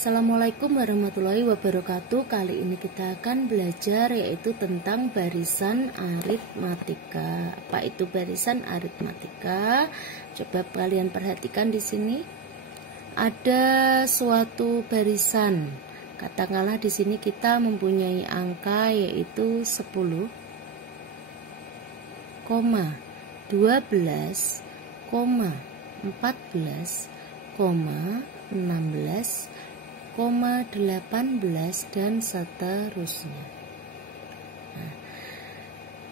Assalamualaikum warahmatullahi wabarakatuh. Kali ini kita akan belajar yaitu tentang barisan aritmatika. Apa itu barisan aritmatika? Coba kalian perhatikan di sini. Ada suatu barisan. Katakanlah di sini kita mempunyai angka yaitu 10, 12, 14, 16, 18 dan seterusnya. Nah,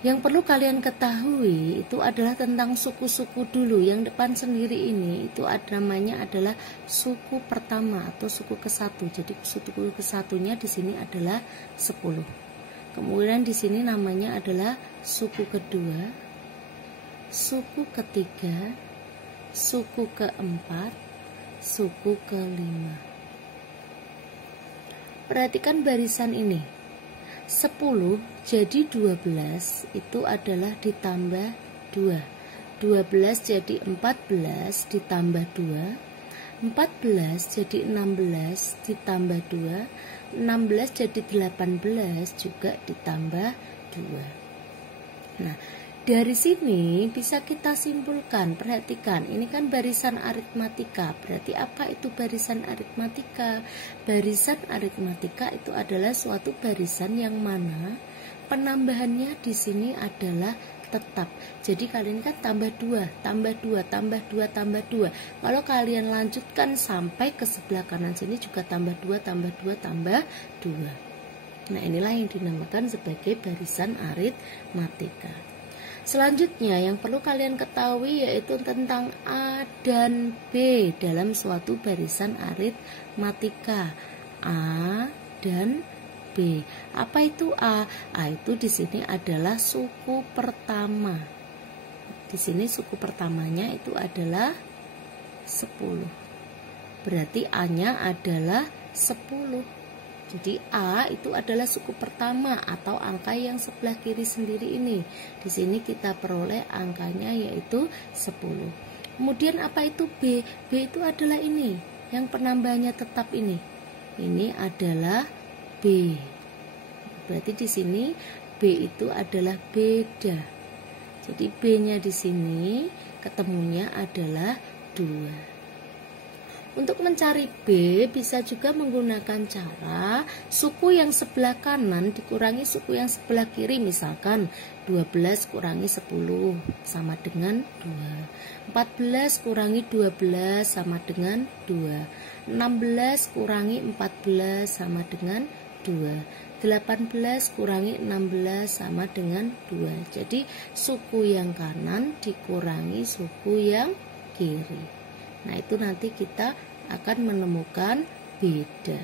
yang perlu kalian ketahui itu adalah tentang suku-suku dulu. Yang depan sendiri ini itu namanya adalah suku pertama atau suku ke-1. Jadi suku ke-1-nya di sini adalah 10. Kemudian di sini namanya adalah suku kedua, suku ketiga, suku keempat, suku kelima. Perhatikan barisan ini. 10 jadi 12 itu adalah ditambah 2. 12 jadi 14 ditambah 2. 14 jadi 16 ditambah 2. 16 jadi 18 juga ditambah 2. Nah, dari sini bisa kita simpulkan, perhatikan, ini kan barisan aritmatika. Berarti apa itu barisan aritmatika? Barisan aritmatika itu adalah suatu barisan yang mana penambahannya di sini adalah tetap. Jadi kalian kan tambah 2, tambah 2, tambah 2, tambah 2. Kalau kalian lanjutkan sampai ke sebelah kanan sini juga tambah 2, tambah 2, tambah 2. Nah, inilah yang dinamakan sebagai barisan aritmatika. Selanjutnya yang perlu kalian ketahui yaitu tentang A dan B dalam suatu barisan aritmatika. A dan B. Apa itu A? A itu di sini adalah suku pertama. Di sini suku pertamanya itu adalah 10. Berarti A-nya adalah 10. Jadi A itu adalah suku pertama atau angka yang sebelah kiri sendiri ini. Di sini kita peroleh angkanya yaitu 10. Kemudian apa itu B? B itu adalah ini, yang penambahannya tetap ini. Ini adalah B. Berarti di sini B itu adalah beda. Jadi B-nya di sini ketemunya adalah 2. Untuk mencari B bisa juga menggunakan cara suku yang sebelah kanan dikurangi suku yang sebelah kiri. Misalkan 12 kurangi 10 sama dengan 2. 14 kurangi 12 sama dengan 2. 16 kurangi 14 sama dengan 2. 18 kurangi 16 sama dengan 2. Jadi suku yang kanan dikurangi suku yang kiri. Nah, itu nanti kita akan menemukan beda.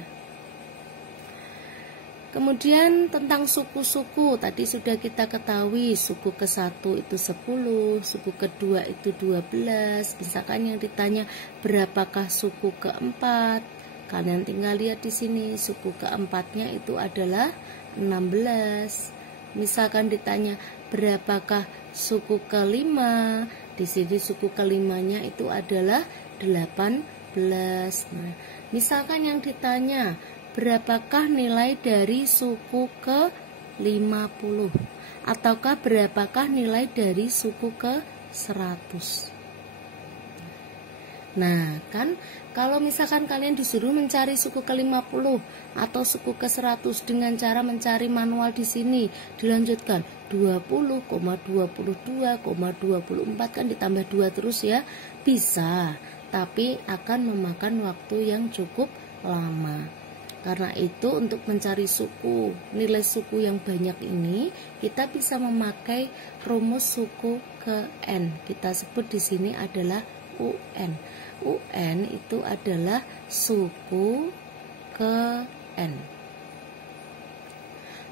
Kemudian tentang suku-suku tadi sudah kita ketahui, suku ke-1 itu 10, suku kedua itu 12. Misalkan yang ditanya berapakah suku keempat, kalian tinggal lihat di sini suku keempatnya itu adalah 16. Misalkan ditanya berapakah suku kelima, di sini suku kelimanya itu adalah 18. Nah, misalkan yang ditanya berapakah nilai dari suku ke-50 ataukah berapakah nilai dari suku ke-100. Nah, kan kalau misalkan kalian disuruh mencari suku ke-50 atau suku ke-100 dengan cara mencari manual di sini, dilanjutkan 20,22,24 kan ditambah 2 terus ya, bisa, tapi akan memakan waktu yang cukup lama. Karena itu untuk mencari suku, nilai suku yang banyak ini, kita bisa memakai rumus suku ke N. Kita sebut di sini adalah UN. UN itu adalah suku ke N.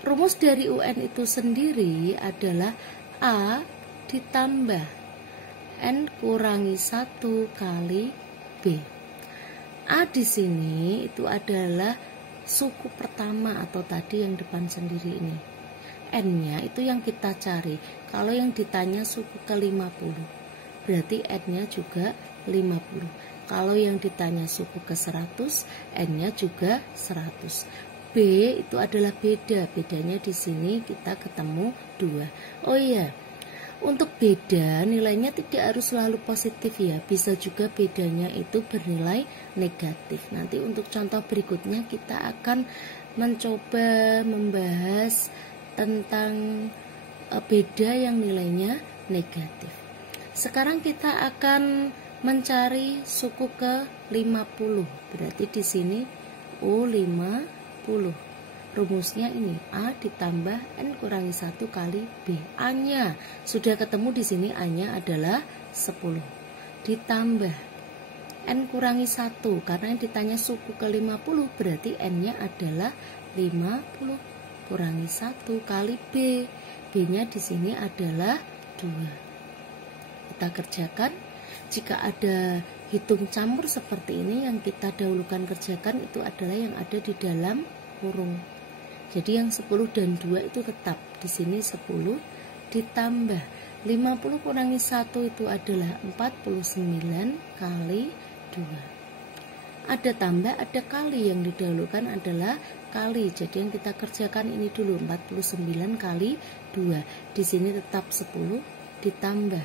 Rumus dari UN itu sendiri adalah A ditambah N kurangi 1 kali B. A di sini itu adalah suku pertama atau tadi yang depan sendiri ini. N-nya itu yang kita cari. Kalau yang ditanya suku ke-50, berarti N-nya juga 50. Kalau yang ditanya suku ke 100, N-nya juga 100. B itu adalah beda. Bedanya di sini kita ketemu 2. Oh iya, untuk beda nilainya tidak harus selalu positif ya. Bisa juga bedanya itu bernilai negatif. Nanti untuk contoh berikutnya kita akan mencoba membahas tentang beda yang nilainya negatif. Sekarang kita akan mencari suku ke 50. Berarti di sini U50. Rumusnya ini A ditambah N kurangi 1 kali B. A-nya sudah ketemu di sini, A-nya adalah 10. Ditambah N kurangi 1, karena yang ditanya suku ke 50 berarti N-nya adalah 50 kurangi 1 kali B. B-nya di sini adalah 2. Kita kerjakan. Jika ada hitung campur seperti ini, yang kita dahulukan kerjakan itu adalah yang ada di dalam kurung. Jadi yang 10 dan 2 itu tetap. Di sini 10 ditambah 50 kurangi 1 itu adalah 49 kali 2. Ada tambah, ada kali. Yang didahulukan adalah kali. Jadi yang kita kerjakan ini dulu, 49 kali 2. Di sini tetap 10 ditambah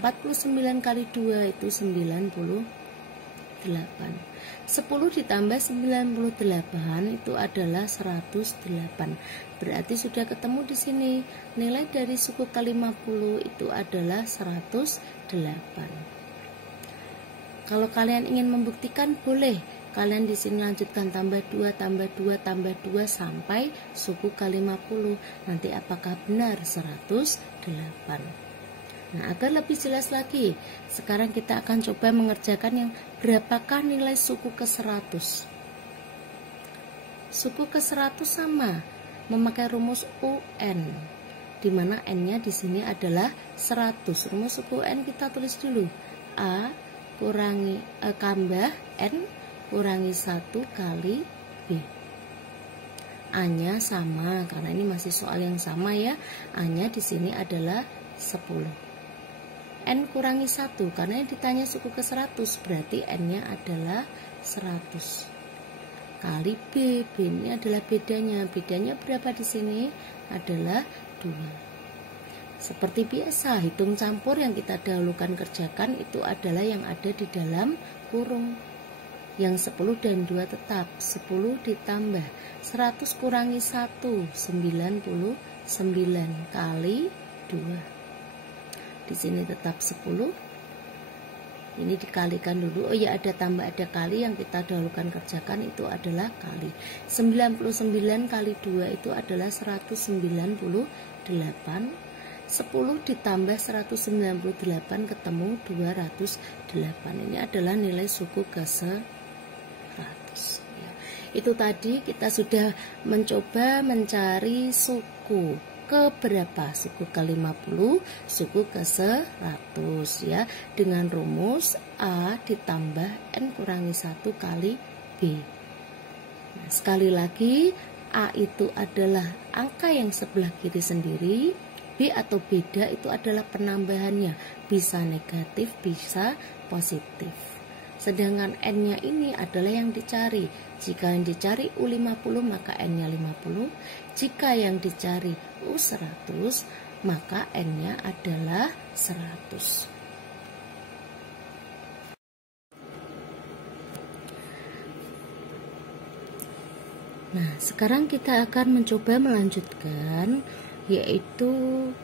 49 kali 2 itu 98. 10 ditambah 98 itu adalah 108. Berarti sudah ketemu di sini. Nilai dari suku ke 50 itu adalah 108. Kalau kalian ingin membuktikan boleh. Kalian di sini lanjutkan tambah 2 tambah 2 tambah 2 sampai suku ke 50. Nanti apakah benar 108? Nah, agar lebih jelas lagi, sekarang kita akan coba mengerjakan yang berapakah nilai suku ke 100. Suku ke 100 sama, memakai rumus UN, di mana N-nya di sini adalah 100. Rumus suku N kita tulis dulu. A kurangi tambah N kurangi 1 kali B. A-nya sama, karena ini masih soal yang sama ya. A-nya di sini adalah 10. N kurangi 1, karena yang ditanya suku ke 100 berarti N-nya adalah 100 kali B. B ini adalah bedanya. Bedanya berapa di sini? Adalah 2. Seperti biasa, hitung campur yang kita dahulukan kerjakan itu adalah yang ada di dalam kurung. Yang 10 dan 2 tetap. 10 ditambah 100 kurangi 1, 99 kali 2. Di sini tetap 10. Ini dikalikan dulu. Oh ya, ada tambah ada kali, yang kita dahulukan kerjakan itu adalah kali. 99 kali 2 itu adalah 198. 10 ditambah 198 ketemu 208. Ini adalah nilai suku ke 100 ya. Itu tadi kita sudah mencoba mencari suku ke berapa? Suku ke 50, suku ke 100 ya, dengan rumus A ditambah N kurangi 1 kali B. Nah, sekali lagi, A itu adalah angka yang sebelah kiri sendiri, B atau beda itu adalah penambahannya, bisa negatif, bisa positif. Sedangkan N-nya ini adalah yang dicari. Jika yang dicari U50 maka N-nya 50. Jika yang dicari U100 maka N-nya adalah 100. Nah, sekarang kita akan mencoba melanjutkan, yaitu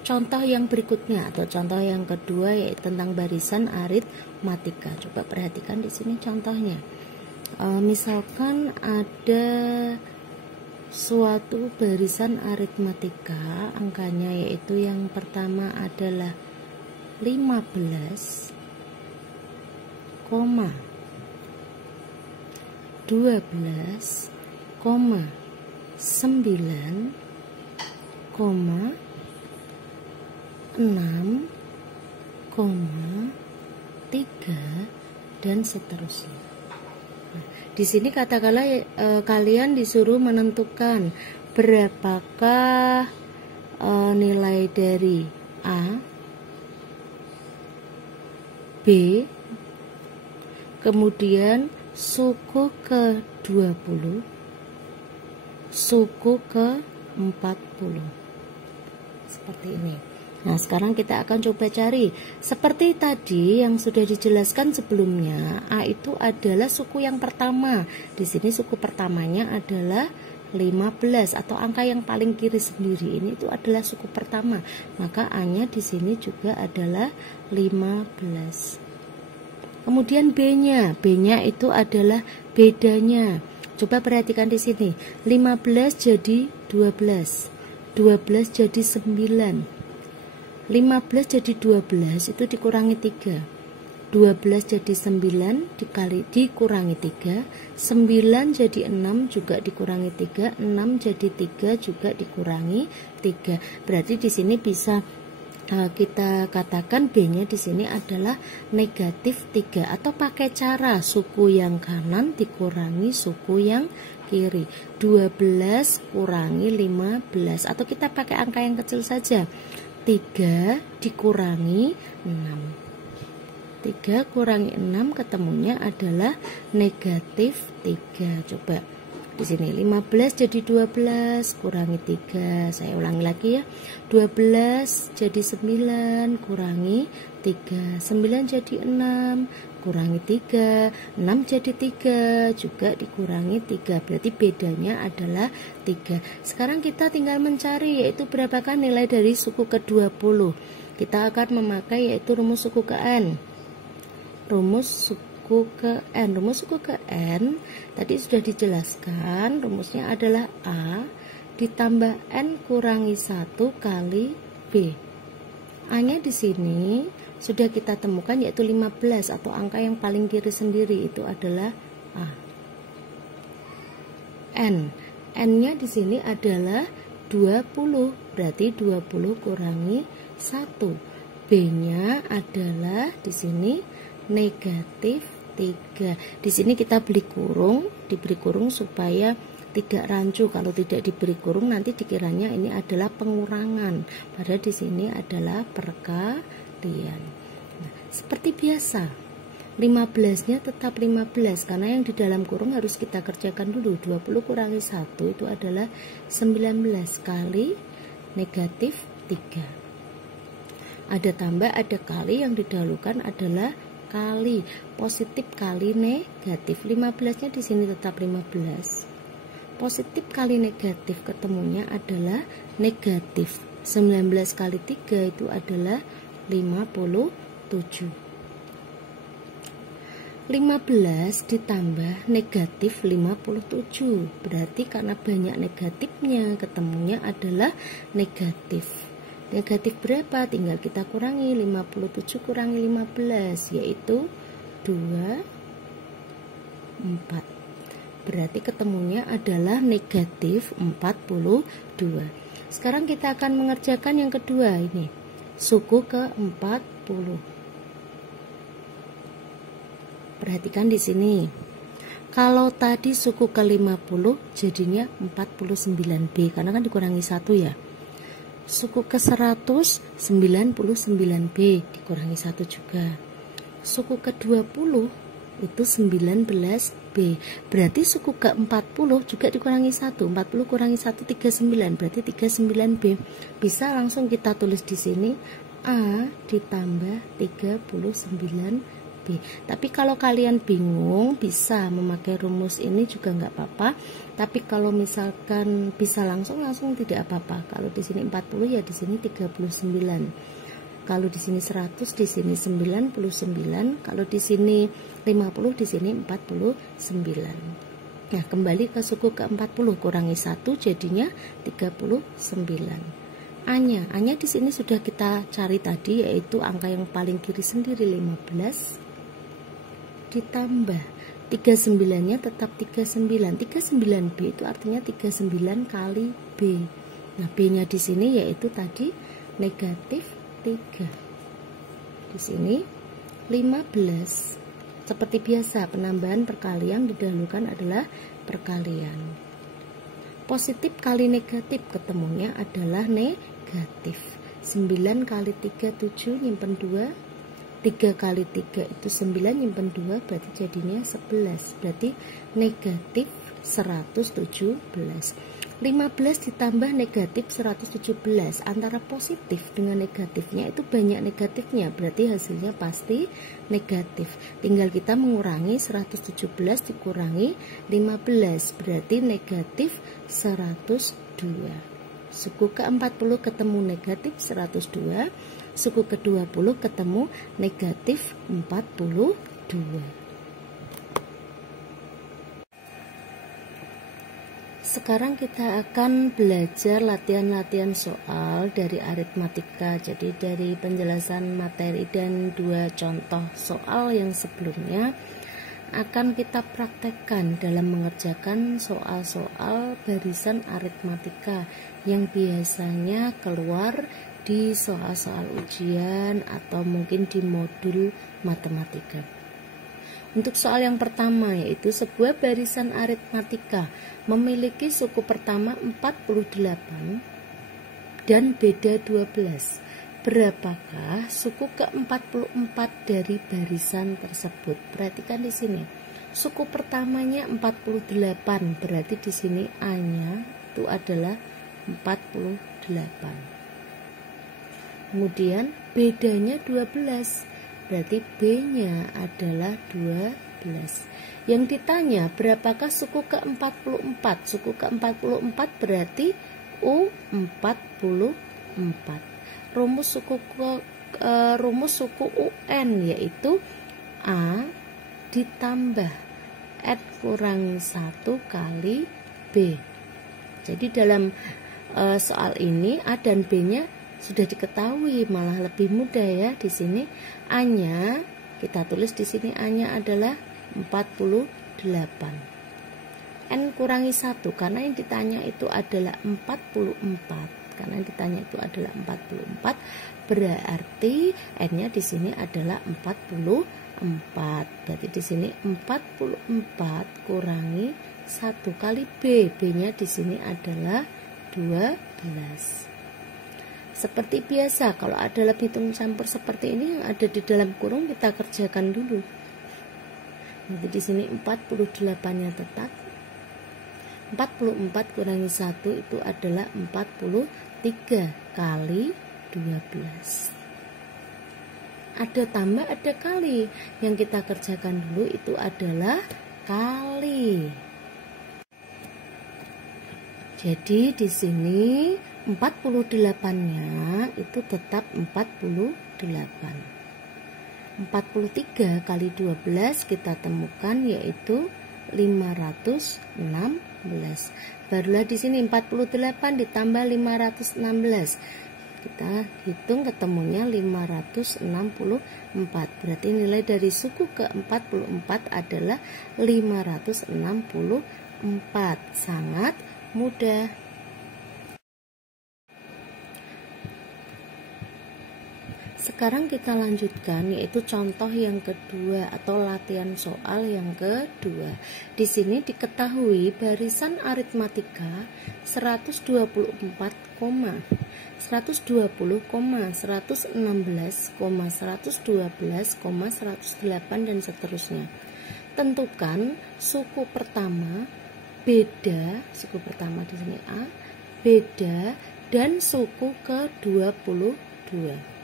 contoh yang berikutnya atau contoh yang kedua, yaitu tentang barisan aritmatika. Coba perhatikan di sini contohnya. Misalkan ada suatu barisan aritmatika, angkanya yaitu yang pertama adalah 15, 12, 9, 6, 3 dan seterusnya. Nah, di sini katakanlah kalian disuruh menentukan berapakah nilai dari A, B, kemudian suku ke-20, suku ke-40. Seperti ini. Nah, sekarang kita akan coba cari. Seperti tadi yang sudah dijelaskan sebelumnya, A itu adalah suku yang pertama. Di sini suku pertamanya adalah 15 atau angka yang paling kiri sendiri. Ini itu adalah suku pertama. Maka A-nya di sini juga adalah 15. Kemudian B-nya. B-nya itu adalah bedanya. Coba perhatikan di sini. 15 jadi 12. 12 jadi 9. 15 jadi 12 itu dikurangi 3. 12 jadi 9 dikurangi 3. 9 jadi 6 juga dikurangi 3. 6 jadi 3 juga dikurangi 3. Berarti di sini bisa kita katakan B-nya di sini adalah negatif 3, atau pakai cara suku yang kanan dikurangi suku yang kiri. 12 kurangi 15, atau kita pakai angka yang kecil saja. 3 dikurangi 6. 3 kurangi 6 ketemunya adalah negatif 3. Coba di sini 15 jadi 12 kurangi 3. Saya ulangi lagi ya. 12 jadi 9 kurangi 3. 9 jadi 6 kurangi 3. 6 jadi 3 juga dikurangi 3. Berarti bedanya adalah 3. Sekarang kita tinggal mencari yaitu berapakah nilai dari suku ke-20. Kita akan memakai yaitu rumus suku ke N. Rumus suku ke N. Rumus suku ke N tadi sudah dijelaskan. Rumusnya adalah A ditambah N kurangi 1 kali B. A-nya di sini sudah kita temukan yaitu 15 atau angka yang paling kiri sendiri itu adalah A. N-nya di sini adalah 20. Berarti 20 kurangi 1. B-nya adalah di sini negatif 3. Di sini kita diberi kurung supaya tidak rancu. Kalau tidak diberi kurung nanti dikiranya ini adalah pengurangan. Padahal di sini adalah perkalian. Nah, seperti biasa, 15-nya tetap 15 karena yang di dalam kurung harus kita kerjakan dulu. 20 kurangi 1 itu adalah 19 kali negatif 3. Ada tambah, ada kali, yang didahulukan adalah kali. Positif kali negatif. 15-nya di sini tetap 15. Positif kali negatif ketemunya adalah negatif. 19 kali 3 itu adalah 57. 15 ditambah negatif 57. Berarti karena banyak negatifnya ketemunya adalah negatif. Negatif berapa? Tinggal kita kurangi. 57 kurangi 15 yaitu 2, 4. Berarti ketemunya adalah negatif 42. Sekarang kita akan mengerjakan yang kedua ini. Suku ke-40. Perhatikan di sini. Kalau tadi suku ke-50 jadinya 49B karena kan dikurangi 1 ya. Suku ke-100 99B dikurangi 1 juga. Suku ke-20 itu 19B. Berarti suku ke-40 juga dikurangi 1. 40 kurangi 1 39, berarti 39B. Bisa langsung kita tulis di sini A ditambah 39B. Tapi kalau kalian bingung bisa memakai rumus ini juga nggak apa-apa. Tapi kalau misalkan bisa langsung tidak apa-apa. Kalau di sini 40 ya di sini 39. Kalau di sini 100, di sini 99. Kalau di sini 50, di sini 49. Nah, kembali ke suku ke-40 kurangi 1 jadinya 39. A-nya di sini sudah kita cari tadi yaitu angka yang paling kiri sendiri 15 ditambah 39-nya tetap 39. 39B itu artinya 39 kali B. Nah, B-nya di sini yaitu tadi negatif 3. Di sini 15. Seperti biasa, penambahan perkalian didahulukan adalah perkalian. Positif kali negatif ketemunya adalah negatif. 9 kali 3 7 nyimpen 2. 3 kali 3 itu 9, nyimpen 2 berarti jadinya 11. Berarti negatif 117. 15 ditambah negatif 117, antara positif dengan negatifnya itu banyak negatifnya, berarti hasilnya pasti negatif. Tinggal kita mengurangi 117 dikurangi 15, berarti negatif 102. Suku ke-40 ketemu negatif 102, suku ke-20 ketemu negatif 42. Sekarang kita akan belajar latihan-latihan soal dari aritmatika. Jadi dari penjelasan materi dan 2 contoh soal yang sebelumnya akan kita praktekkan dalam mengerjakan soal-soal barisan aritmatika yang biasanya keluar di soal-soal ujian atau mungkin di modul matematika. Untuk soal yang pertama, yaitu sebuah barisan aritmatika memiliki suku pertama 48 dan beda 12. Berapakah suku ke-44 dari barisan tersebut? Perhatikan di sini. Suku pertamanya 48, berarti di sini A-nya itu adalah 48. Kemudian bedanya 12. Berarti B-nya adalah 12. Yang ditanya berapakah suku ke-44? Suku ke-44 berarti U44. Rumus suku UN yaitu A ditambah N kurang 1 kali B. Jadi dalam soal ini A dan B-nya sudah diketahui, malah lebih mudah ya. Di sini A-nya kita tulis di sini A-nya adalah 48. N kurangi 1 karena yang ditanya itu adalah 44. Karena yang ditanya itu adalah 44, berarti N-nya di sini adalah 44. Berarti di sini 44 kurangi 1 kali B. B-nya di sini adalah 12. Seperti biasa, kalau ada lebih hitung campur seperti ini yang ada di dalam kurung kita kerjakan dulu. Nanti di sini 48-nya tetap. 44 kurangi 1 itu adalah 43 kali 12. Ada tambah, ada kali. Yang kita kerjakan dulu itu adalah kali. Jadi di sini 48-nya itu tetap 48. 43 kali 12 kita temukan yaitu 516. Barulah di sini 48 ditambah 516. Kita hitung ketemunya 564. Berarti nilai dari suku ke-44 adalah 564. Sangat mudah. Sekarang kita lanjutkan yaitu contoh yang kedua atau latihan soal yang kedua. Di sini diketahui barisan aritmatika 124, 120, 116, 112, 108 dan seterusnya. Tentukan suku pertama beda, suku pertama di sini A, beda dan suku ke-22.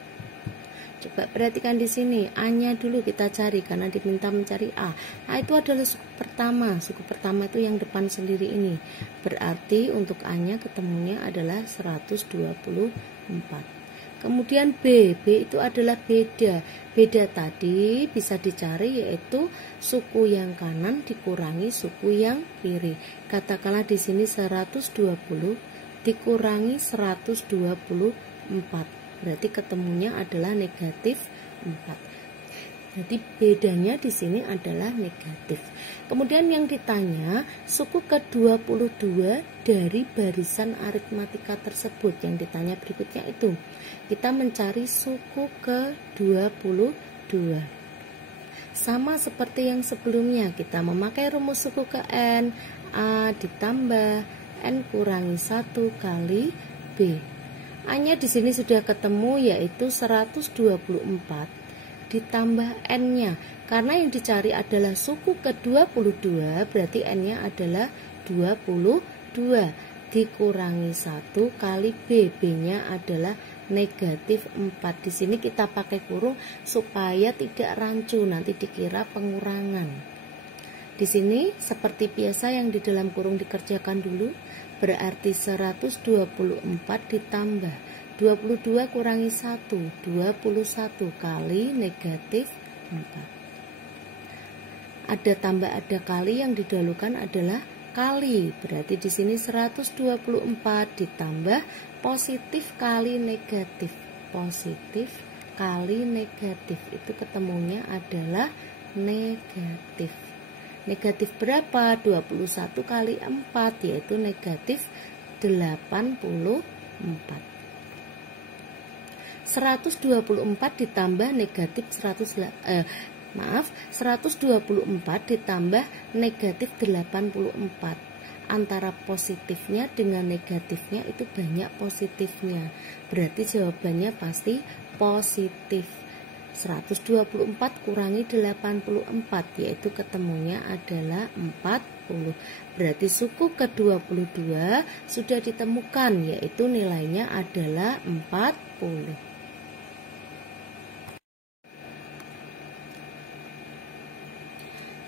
Coba perhatikan di sini, A-nya dulu kita cari karena diminta mencari A. A itu adalah suku pertama. Suku pertama itu yang depan sendiri ini. Berarti untuk A-nya ketemunya adalah 124. Kemudian B. B itu adalah beda. Beda tadi bisa dicari yaitu suku yang kanan dikurangi suku yang kiri. Katakanlah di sini 120 dikurangi 124. Berarti ketemunya adalah negatif 4. Jadi bedanya di sini adalah negatif. Kemudian yang ditanya suku ke-22 dari barisan aritmatika tersebut. Yang ditanya berikutnya itu kita mencari suku ke-22. Sama seperti yang sebelumnya, kita memakai rumus suku ke N, A ditambah N kurangi 1 kali B. A-nya di sini sudah ketemu yaitu 124 ditambah N-nya. Karena yang dicari adalah suku ke-22, berarti N-nya adalah 22. Dikurangi 1 kali B. B-nya adalah negatif 4. Di sini kita pakai kurung supaya tidak rancu, nanti dikira pengurangan. Di sini seperti biasa yang di dalam kurung dikerjakan dulu, berarti 124 ditambah 22 kurangi 1, 21 kali negatif 4. Ada tambah ada kali, yang didahulukan adalah kali. Berarti di sini 124 ditambah positif kali negatif. Positif kali negatif itu ketemunya adalah negatif. Negatif berapa? 21 kali 4, yaitu negatif 84. 124 ditambah negatif 124 ditambah negatif 84. Antara positifnya dengan negatifnya itu banyak positifnya, berarti jawabannya pasti positif. 124 kurangi 84, yaitu ketemunya adalah 40. Berarti suku ke-22 sudah ditemukan, yaitu nilainya adalah 40.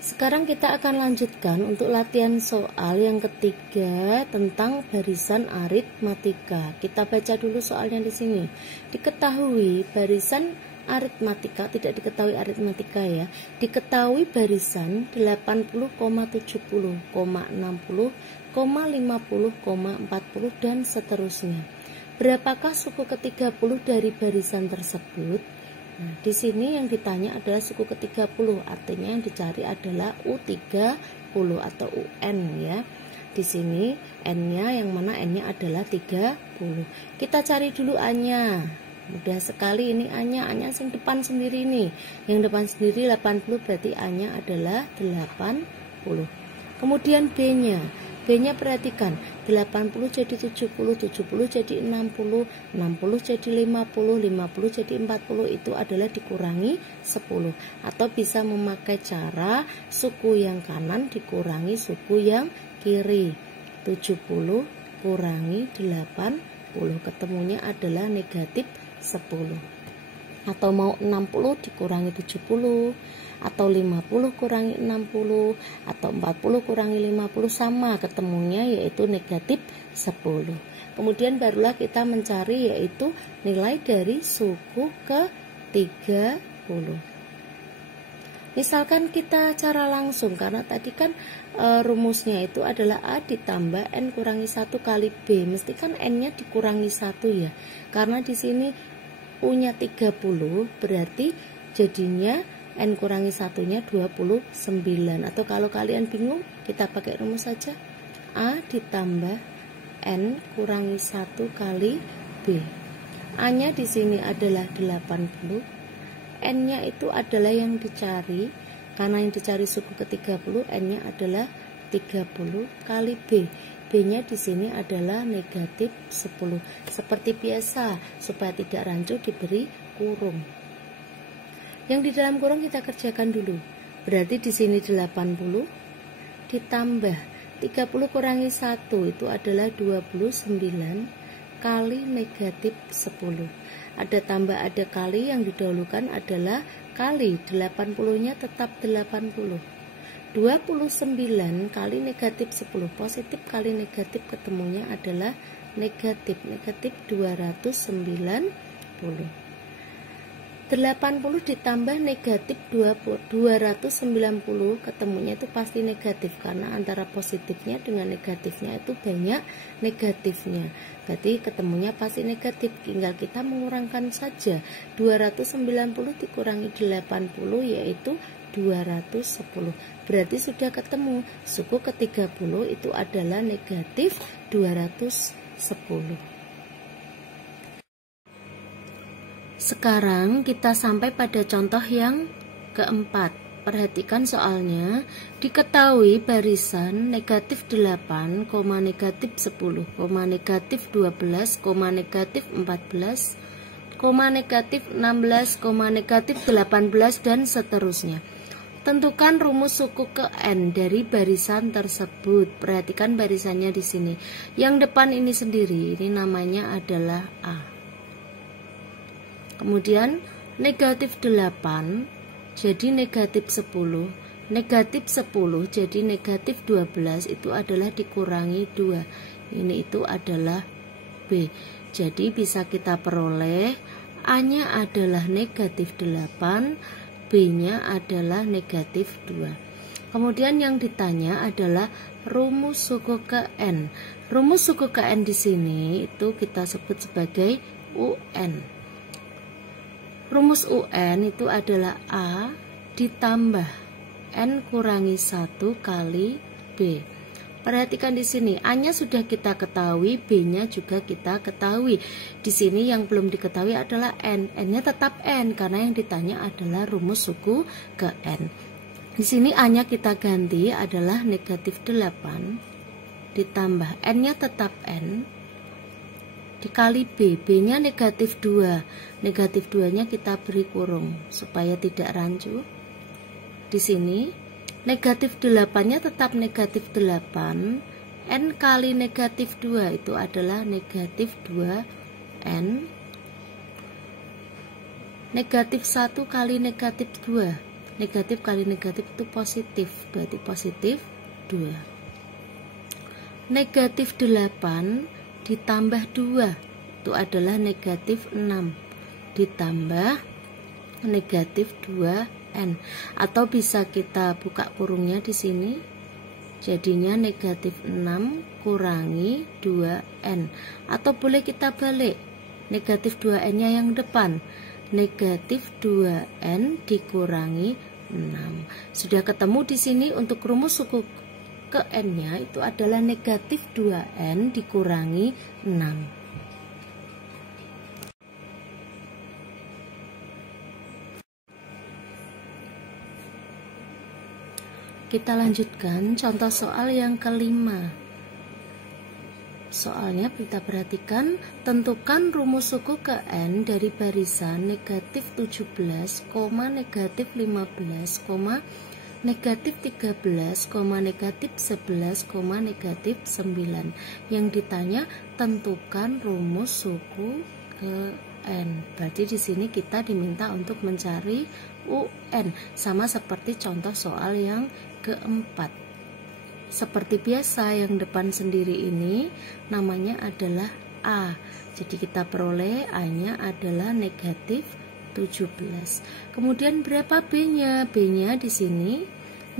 Sekarang kita akan lanjutkan untuk latihan soal yang ketiga tentang barisan aritmatika. Kita baca dulu soalnya di sini. Diketahui barisan aritmatika, tidak diketahui aritmatika ya. Diketahui barisan 80,70, 60, 50, 40 dan seterusnya. Berapakah suku ke-30 dari barisan tersebut? Nah, di sini yang ditanya adalah suku ke-30, artinya yang dicari adalah U30 atau UN ya. Di sini N-nya, yang mana N-nya adalah 30. Kita cari dulu A-nya. Mudah sekali ini A-nya, A-nya yang depan sendiri nih. Yang depan sendiri 80, berarti A-nya adalah 80. Kemudian B-nya. B-nya perhatikan, 80 jadi 70, 70 jadi 60, 60 jadi 50, 50 jadi 40, itu adalah dikurangi 10. Atau bisa memakai cara suku yang kanan dikurangi suku yang kiri. 70 kurangi 80, ketemunya adalah negatif 10. Atau mau 60 dikurangi 70, atau 50 kurangi 60, atau 40 kurangi 50, sama ketemunya yaitu negatif 10. Kemudian barulah kita mencari yaitu nilai dari suku ke-30. Misalkan kita cara langsung, karena tadi kan rumusnya itu adalah A ditambah N kurangi 1 kali B, mesti kan N-nya dikurangi 1 ya. Karena di sini U-nya 30, berarti jadinya N kurangi 1-nya 29. Atau kalau kalian bingung, kita pakai rumus saja. A ditambah N kurangi 1 kali B. A-nya di sini adalah 80. N-nya itu adalah yang dicari. Karena yang dicari suku ke-30, N-nya adalah 30 kali B. B-nya di sini adalah negatif 10. Seperti biasa, supaya tidak rancu diberi kurung. Yang di dalam kurung kita kerjakan dulu. Berarti di sini 80 ditambah 30 kurangi 1 itu adalah 29 kali negatif 10. Ada tambah ada kali, yang didahulukan adalah kali. 80-nya tetap 80. 29 kali negatif 10, positif kali negatif, ketemunya adalah negatif 290. 80 ditambah negatif 290, ketemunya itu pasti negatif, karena antara positifnya dengan negatifnya itu banyak negatifnya, berarti ketemunya pasti negatif. Tinggal kita mengurangkan saja. 290 dikurangi 80 yaitu 210. Berarti sudah ketemu suku ke-30 itu adalah negatif 210. Sekarang kita sampai pada contoh yang keempat. Perhatikan soalnya. Diketahui barisan negatif 8, negatif 10, negatif 12, negatif 14, negatif 16, negatif 18, dan seterusnya. Tentukan rumus suku ke N dari barisan tersebut. Perhatikan barisannya di sini. Yang depan ini sendiri, ini namanya adalah A. Kemudian negatif 8 jadi negatif 10. Negatif 10 jadi negatif 12, itu adalah dikurangi 2. Ini itu adalah B. Jadi bisa kita peroleh A-nya adalah negatif 8, B-nya adalah negatif 2. Kemudian yang ditanya adalah rumus suku ke N. Rumus suku ke N di sini itu kita sebut sebagai UN. Rumus UN itu adalah A ditambah N kurangi 1 kali B. Perhatikan di sini, A-nya sudah kita ketahui, B-nya juga kita ketahui. Di sini yang belum diketahui adalah N. N-nya tetap N karena yang ditanya adalah rumus suku ke N. Di sini A-nya kita ganti adalah negatif 8 ditambah N-nya tetap N dikali B. B-nya negatif 2. Negatif 2-nya kita beri kurung supaya tidak rancu. Di sini negatif 8-nya tetap negatif 8, N kali negatif 2 itu adalah negatif 2N, negatif 1 kali negatif 2, negatif kali negatif itu positif, berarti positif 2. Negatif 8 ditambah 2 itu adalah negatif 6, ditambah negatif 2N, atau bisa kita buka kurungnya di sini, jadinya negatif 6 kurangi 2N, atau boleh kita balik, negatif 2N-nya yang depan, negatif 2N dikurangi 6. Sudah ketemu di sini untuk rumus suku ke N-nya itu adalah negatif 2N dikurangi 6. Kita lanjutkan contoh soal yang kelima. Soalnya kita perhatikan, tentukan rumus suku ke N dari barisan negatif 17, negatif 15, negatif 13, negatif 11, negatif 9. Yang ditanya tentukan rumus suku ke N. Berarti di sini kita diminta untuk mencari UN, sama seperti contoh soal yang keempat. Seperti biasa, yang depan sendiri ini namanya adalah A. Jadi kita peroleh A-nya adalah negatif 17. Kemudian berapa B-nya? B-nya di sini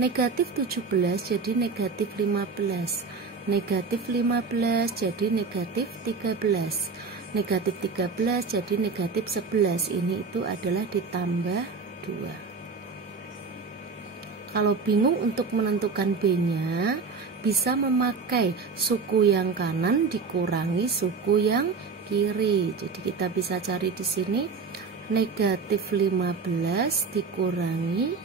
negatif 17 jadi negatif 15. Negatif 15 jadi negatif 13. Negatif 13 jadi negatif 11. Ini itu adalah ditambah 2. Kalau bingung untuk menentukan B-nya, bisa memakai suku yang kanan dikurangi suku yang kiri. Jadi kita bisa cari di sini negatif 15 dikurangi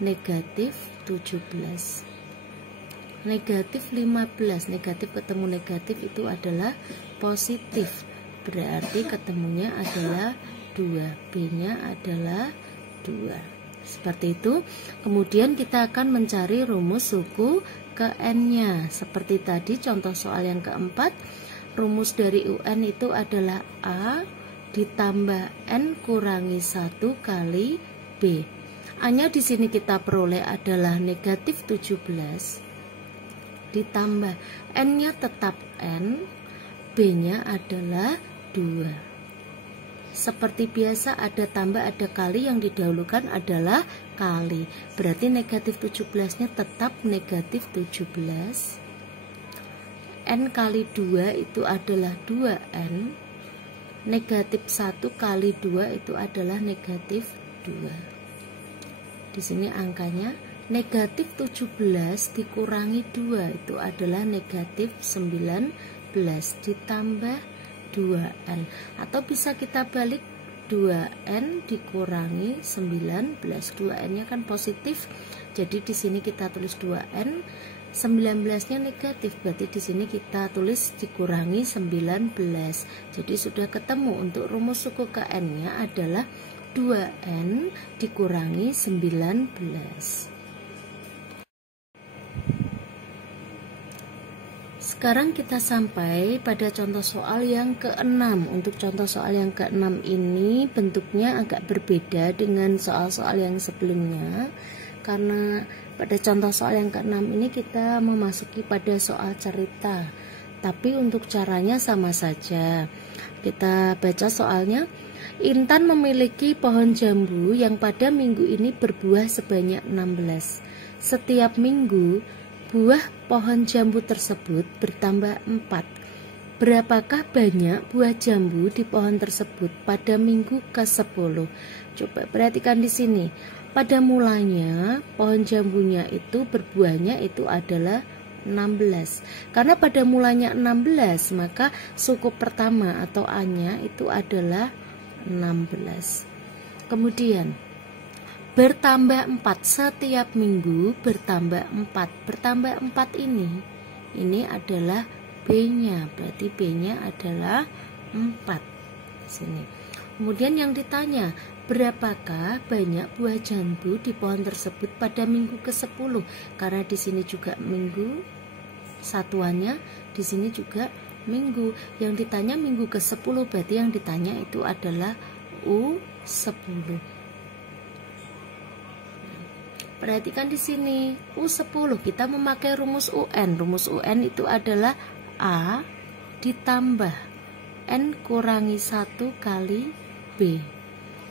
negatif 17. Negatif 15, negatif ketemu negatif itu adalah positif. Berarti ketemunya adalah 2. B-nya adalah 2. Seperti itu. Kemudian kita akan mencari rumus suku ke N-nya. Seperti tadi contoh soal yang keempat, rumus dari UN itu adalah A ditambah N kurangi 1 kali B. A-nya di sini kita peroleh adalah negatif 17 ditambah N-nya tetap N, B-nya adalah 2. Seperti biasa ada tambah ada kali, yang didahulukan adalah kali. Berarti negatif 17-nya tetap negatif 17. N kali 2 itu adalah 2N. Negatif 1 kali 2 itu adalah negatif 2. Di sini angkanya negatif 17 dikurangi 2 itu adalah negatif 19 ditambah 2N, atau bisa kita balik 2N dikurangi 19. 2N-nya kan positif, jadi di sini kita tulis 2N 19-nya negatif, berarti di sini kita tulis dikurangi 19. Jadi sudah ketemu untuk rumus suku ke N-nya adalah 2N dikurangi 19. Sekarang kita sampai pada contoh soal yang ke-6. Untuk contoh soal yang ke-6 ini bentuknya agak berbeda dengan soal-soal yang sebelumnya, karena pada contoh soal yang ke-6 ini kita memasuki pada soal cerita, tapi untuk caranya sama saja. Kita baca soalnya. Intan memiliki pohon jambu yang pada minggu ini berbuah sebanyak 16. Setiap minggu buah pohon jambu tersebut bertambah 4. Berapakah banyak buah jambu di pohon tersebut pada minggu ke-10? Coba perhatikan di sini. Pada mulanya pohon jambunya itu berbuahnya itu adalah 16. Karena pada mulanya 16, maka suku pertama atau A-nya itu adalah 16. Kemudian bertambah 4, setiap minggu bertambah 4. Bertambah 4 ini adalah B-nya, berarti B-nya adalah 4 sini. Kemudian yang ditanya, berapakah banyak buah jambu di pohon tersebut pada minggu ke-10? Karena di sini juga minggu satuannya, di sini juga minggu. Yang ditanya minggu ke-10, berarti yang ditanya itu adalah U10. Perhatikan di sini U10 kita memakai rumus UN. Rumus UN itu adalah A ditambah N kurangi 1 kali B.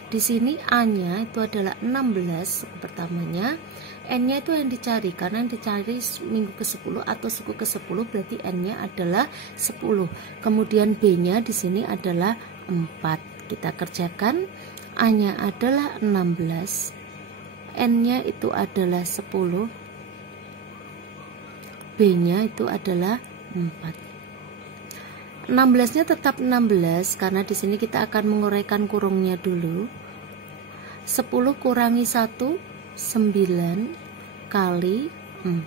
Di sini A-nya itu adalah 16 pertamanya, N-nya itu yang dicari, karena yang dicari minggu ke-10 atau suku ke-10, berarti N-nya adalah 10. Kemudian B-nya di sini adalah 4. Kita kerjakan. A-nya adalah 16, N-nya itu adalah 10, B-nya itu adalah 4. 16-nya tetap 16 karena di sini kita akan menguraikan kurungnya dulu. 10 kurangi 1, 9 kali 4.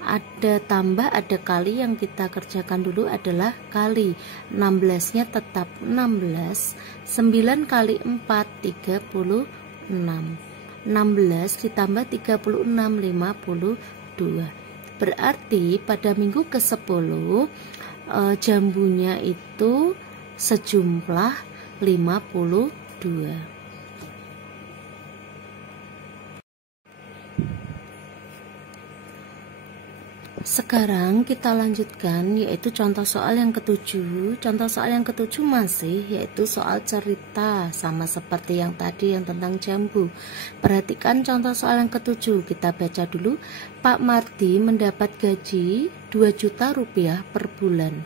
Ada tambah, ada kali, yang kita kerjakan dulu adalah kali. 16-nya tetap 16, 9 kali 4, 36. 16 ditambah 36, 52. Berarti pada minggu ke-10 jambunya itu sejumlah 52. Sekarang kita lanjutkan, yaitu contoh soal yang ke-7. Contoh soal yang ke-7 masih yaitu soal cerita, sama seperti yang tadi yang tentang jambu. Perhatikan contoh soal yang ke-7. Kita baca dulu. Pak Mardi mendapat gaji 2 juta rupiah per bulan.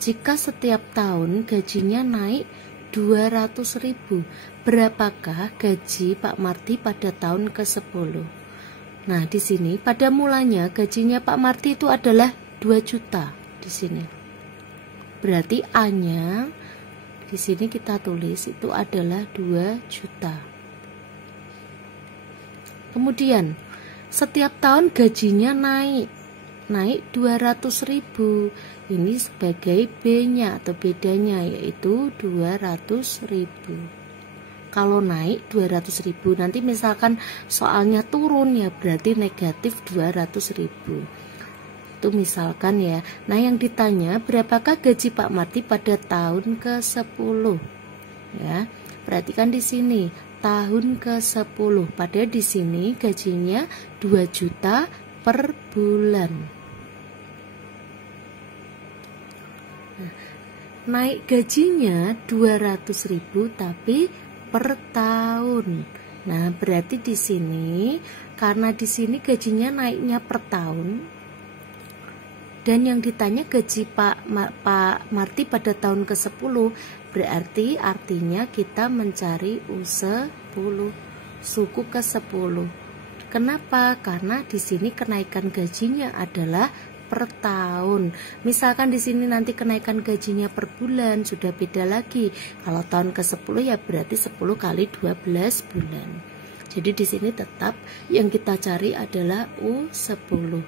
Jika setiap tahun gajinya naik 200.000, berapakah gaji Pak Mardi pada tahun ke-10? Nah, di sini pada mulanya gajinya Pak Mardi itu adalah 2 juta di sini. Berarti A-nya di sini kita tulis itu adalah 2 juta. Kemudian setiap tahun gajinya naik 200.000. Ini sebagai B-nya atau bedanya, yaitu 200.000. Kalau naik 200.000, nanti misalkan soalnya turun ya berarti negatif 200.000. Itu misalkan ya. Nah, yang ditanya berapakah gaji Pak Mardi pada tahun ke-10? Ya, perhatikan di sini tahun ke-10. Pada di sini gajinya 2 juta per bulan. Nah, naik gajinya 200.000 tapi per tahun. Nah, berarti di sini karena di sini gajinya naiknya per tahun dan yang ditanya gaji Pak Mardi pada tahun ke-10, berarti artinya kita mencari U10, suku ke-10. Kenapa? Karena di sini kenaikan gajinya adalah per tahun. Misalkan di sini nanti kenaikan gajinya per bulan, sudah beda lagi. Kalau tahun ke-10 ya berarti 10 kali 12 bulan. Jadi di sini tetap yang kita cari adalah U10.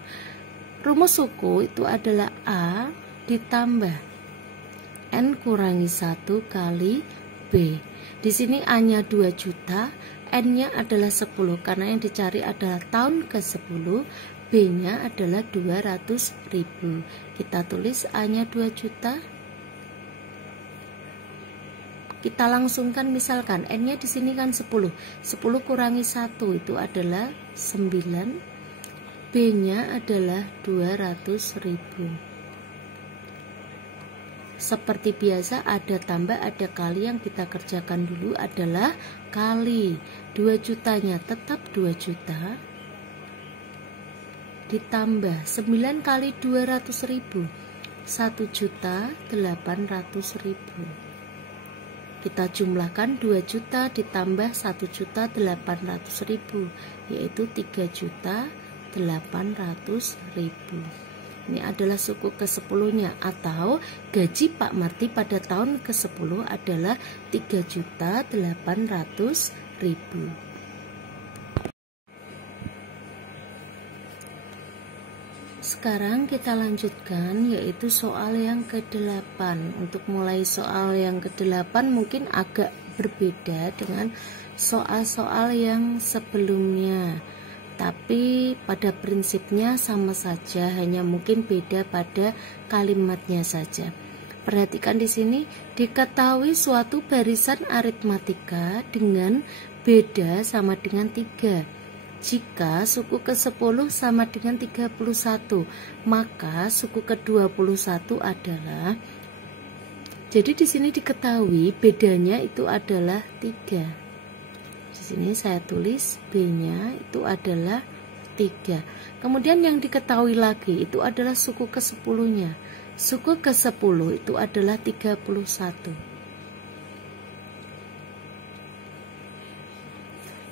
Rumus suku itu adalah A ditambah N kurangi 1 kali B. Di sini A-nya 2 juta, N-nya adalah 10 karena yang dicari adalah tahun ke-10, B-nya adalah 200.000. Kita tulis A-nya 2 juta. Kita langsungkan misalkan N-nya di sini kan 10. 10 kurangi 1 itu adalah 9. B-nya adalah 200.000. Seperti biasa ada tambah ada kali, yang kita kerjakan dulu adalah kali. 2 jutanya tetap 2 juta ditambah 9 kali 200.000, 1.800.000. Kita jumlahkan 2 juta ditambah 1.800.000, yaitu 3.800.000. Ini adalah suku ke-10-nya, atau gaji Pak Marti pada tahun ke-10 adalah 3.800.000. Sekarang kita lanjutkan, yaitu soal yang ke-8. Untuk mulai soal yang ke-8 mungkin agak berbeda dengan soal-soal yang sebelumnya, tapi pada prinsipnya sama saja, hanya mungkin beda pada kalimatnya saja. Perhatikan di sini, diketahui suatu barisan aritmatika dengan beda sama dengan 3. Jika suku ke-10 sama dengan 31, maka suku ke-21 adalah, jadi di sini diketahui bedanya itu adalah 3. Di sini saya tulis B-nya itu adalah 3. Kemudian yang diketahui lagi itu adalah suku ke-10-nya. Suku ke-10 itu adalah 31.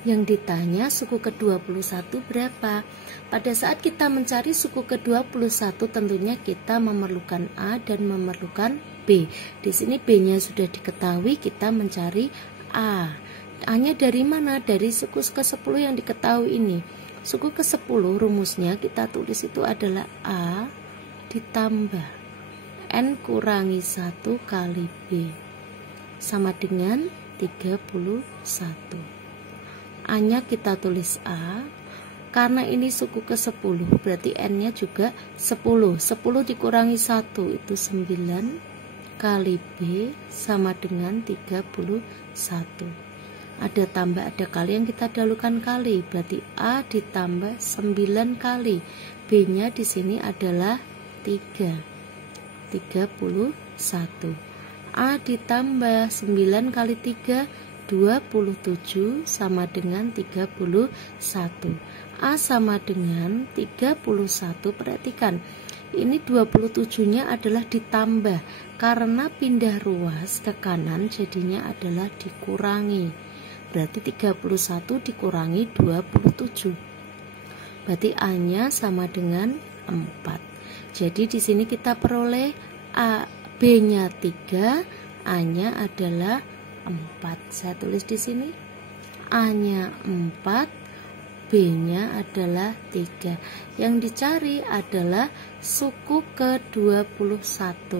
Yang ditanya suku ke-21 berapa? Pada saat kita mencari suku ke-21 tentunya kita memerlukan A dan memerlukan B. Di sini B-nya sudah diketahui, kita mencari A. A-nya dari mana? Dari suku ke-10 yang diketahui ini. Suku ke-10 rumusnya kita tulis itu adalah A ditambah N kurangi 1 kali B sama dengan 31. A-nya kita tulis A, karena ini suku ke-10 berarti N-nya juga 10. 10 dikurangi 1 itu 9 kali B sama dengan 31. Ada tambah ada kali, yang kita dahulukan kali, berarti A ditambah 9 kali, B-nya di sini adalah 31. A ditambah 9 kali 3 27 sama dengan 31. A sama dengan 31. Perhatikan, ini 27-nya adalah ditambah karena pindah ruas ke kanan, jadinya adalah dikurangi. Berarti 31 dikurangi 27. Berarti A-nya sama dengan 4. Jadi di sini kita peroleh B-nya 3, A-nya adalah 4. Saya tulis di sini A-nya 4, B-nya adalah 3. Yang dicari adalah suku ke-21.